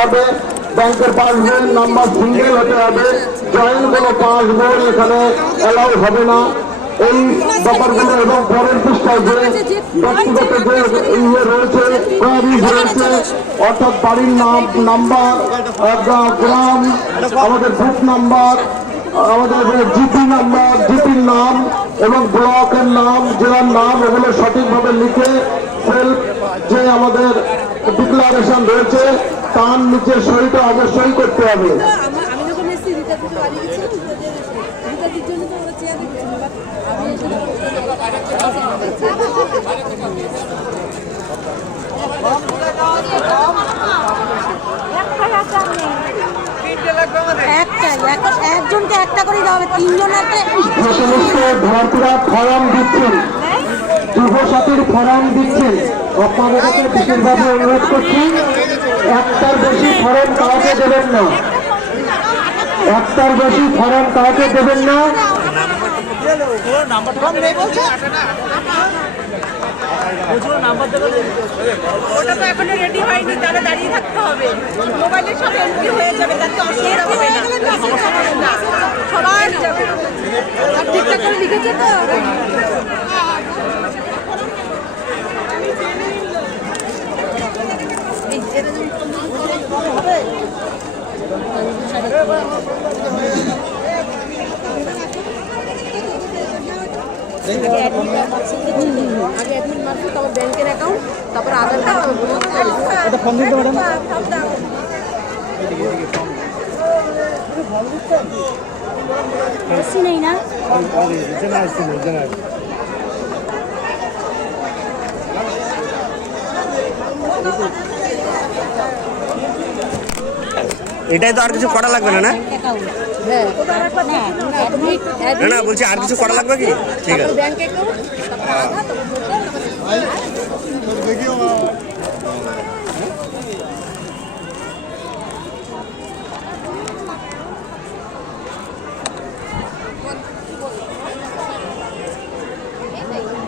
হবে, ব্যাংকের পাসবইয়ের নাম্বার সিঙ্গেল হতে হবে, জয়েন্ট কোনো পাসবই এখানে অ্যালাউ হবে না। এই ব্যাপারগুলো এবং পরের পৃষ্ঠায় যে ব্যক্তিগত যে ইয়ে রয়েছে, কোয়ারিজ রয়েছে, অর্থাৎ বাড়ির নাম্বার, গ্রাম, আমাদের বুথ নাম্বার, আমাদের জিপি নাম্বার, জিপির নাম এবং ব্লকের নাম, জেলার নাম, এগুলো সঠিকভাবে লিখে সেলফ যে আমাদের ডিক্লারেশন রয়েছে তার নিচে সইটা অবশ্যই করতে হবে। একজনকে একটা করে দেওয়া হবে, তিনজনকে। যে সমস্ত ভর্তিরা ফর্ম দিচ্ছেন, যুবসাথীর ফর্ম দিচ্ছেন, আপনাদের কাছে বিশেষভাবে অনুরোধ করছি একটার বেশি ফর্ম কাউকে দেবেন না, একটার বেশি ফর্ম কাউকে দেবেন না। ওটা তো এখনো রেডি হয়নি, তাহলে দাঁড়িয়ে থাকতে হবে। মোবাইলের সব এন্ট্রি হয়ে যাবে, তাতে অসুবিধা হবে না, সবাই যাবে। আর ঠিকঠাক করে লিখেছে তো? আগে অ্যাডমিট মারফত, তারপর ব্যাংকের অ্যাকাউন্ট, তারপর আধার কার্ড, এটা ফর্ম দিতে পারেন বেশি নেই না। এটাই তো আর কিছু করা লাগবে না? না না বলছি আর কিছু করা লাগবে কি? ঠিক আছে। Bank account,